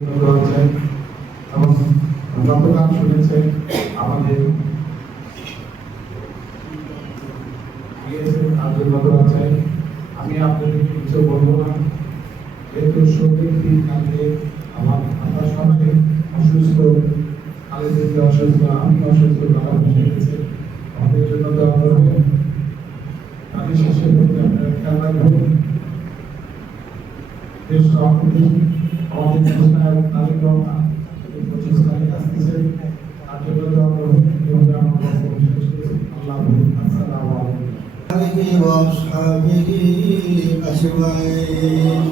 এবং গতকাল শুনেছেন আমাদের আমি আপনাদের কিছু বলবো না, যেহেতু শোকের কালকে আমার সবাই অসুস্থ, খালেদ অসুস্থ, আমি অসুস্থ, বাবা বসে গেছে, আমাদের জন্য দেওয়া করবে। তাদের শেষে বলতে আপনারা খেয়াল রাখবেন দেশ সভাপতি আমাদের দেশনায়ক তারেক রহমান 25 তারিখ আসতেছে, তার জন্য দেওয়া করবে। এভাবে আমরা আল্লাহ আসসালামু আলাইকুম وأصحابه أجمعين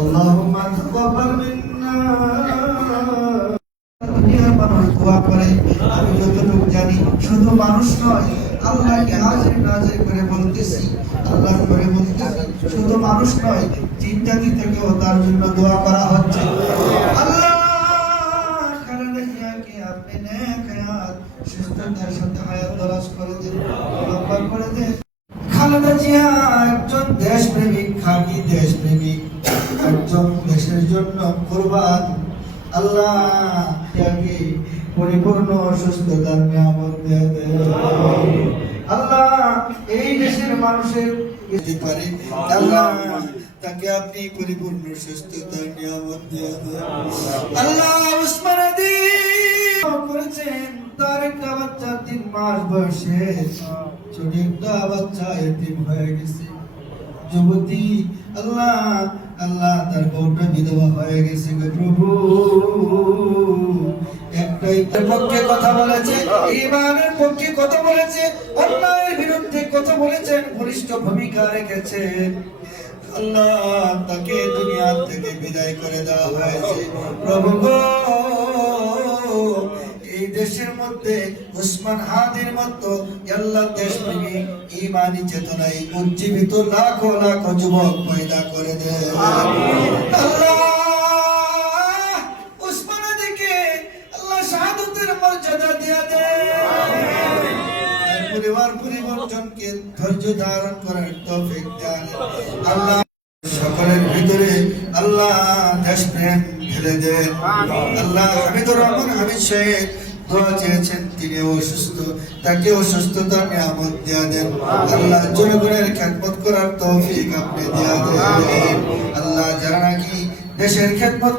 اللهم تقبل منا আমি যতটুকু জানি শুধু মানুষ নয়, আল্লাহকে হাজির নাজির করে বলতেছি, আল্লাহ করে বলতেছি, শুধু মানুষ নয়, চিন্তাতি থেকেও তার জন্য দোয়া করা হচ্ছে। আল্লাহ খালেদা জিয়াকে আপনি নেক হায়াত সুস্থতার সাথে হায়াত দরাজ করে দিন, লম্বা করে দিন। খালেদা জিয়া একজন দেশপ্রেমিক, খাঁটি দেশপ্রেমিক, একজন দেশের জন্য কুরবান। আল্লাহ তাকে পরিপূর্ণ সুস্থতার নিয়ামত দেন। আল্লাহ এই দেশের মানুষের যেতে পারে, আল্লাহ তাকে আপনি পরিপূর্ণ সুস্থতার নিয়ামত দেন। আল্লাহ উসমান আদি করেছেন, তার একটা বাচ্চা 3 মাস বয়সে ছোট একটা বাচ্চা এতিম হয়ে গেছে, যুবতী। আল্লাহ আল্লাহ তার বউটা বিধবা হয়ে গেছে গো প্রভু। একটাই পক্ষে কথা বলেছে, ঈমানের পক্ষে কথা বলেছে, অন্যায়ের বিরুদ্ধে কথা বলেছেন, বলিষ্ঠ ভূমিকা রেখেছেন। আল্লাহ তাকে দুনিয়া থেকে বিদায় করে দেওয়া হয়েছে প্রভু গো। এই দেশের মধ্যে উসমান হাদির মতো আল্লাহ দেশপ্রেমী ঈমানি চেতনায় উজ্জীবিত লাখো লাখো যুবক পয়দা করে দেন। আল্লাহ উসমান হাদিকে আল্লাহ শাহাদাতের মর্যাদা দিয়ে দেন, পরিবার পরিবর্তনকে ধৈর্য ধারণ করার তৌফিক দেন। আল্লাহ সকলের ভিতরে আল্লাহ দেশপ্রেম ঢেলে দেন। আল্লাহ হামিদুর রহমান হামিদ সাহেব দোয়া চেয়েছেন, তিনি অসুস্থ, তাকে অসুস্থতার নিয়ামত দেয়া দেন। আল্লাহ জনগণের খেদমত করার তৌফিক আপনি দেয়া দেন। আল্লাহ যারা নাকি দেশের খেদমত